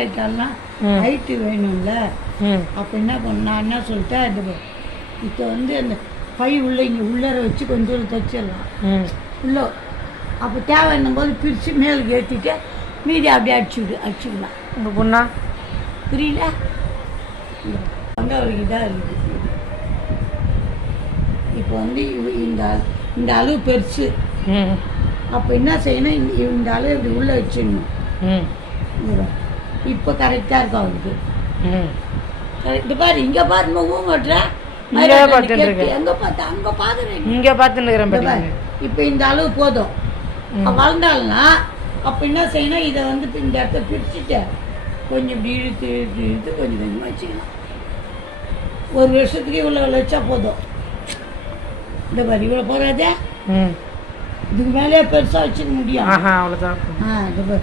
ஆகிட்டாலாம் height வேணும்ல. அப்போ என்ன பண்ண நான் என்ன சொல்லிட்டேன், இது இப்போ வந்து அந்த பை உள்ள இங்கே உள்ளர வச்சு கொஞ்சம் தைச்சிடலாம் உள்ள. அப்போ தேவைன்னும் போது பிரித்து மேலுக்கு ஏற்றிட்டு மீதி அப்படியே அடிச்சுக்கலாம். உங்கள் பொண்ணா புரியல? அங்கே அவருக்கு இதாக இருக்குது. இப்போ வந்து இந்த அளவு பெருசு. அப்போ என்ன செய்யணும், இந்த அளவு இப்படி உள்ளே வச்சிடணும். இப்போ கரெக்டாக இருக்கும் அவருக்கு. கரெக்டு பாரு, இங்கே பாரு ஊங்க ஓட்டுறேன். எங்கே பார்த்தா அங்கே பார்க்குறேன், இங்கே பார்த்துன்னு. இப்போ இந்த அளவு போதும். வளர்ந்தாலும்னா அப்போ என்ன செய்யணும், இதை வந்து இந்த இடத்த பிரிச்சுட்டு கொஞ்சம் இப்படி இழுத்து இழுத்து இழுத்து கொஞ்சம் கொஞ்சமாக வச்சுக்கலாம். ஒரு வருஷத்துக்கு இவ்வளோ வச்சா போதும். இந்த மாதிரி இவ்வளோ போகாதே, இதுக்கு மேலே பெருசாக வச்சுக்க முடியும். அவ்வளோதான். இது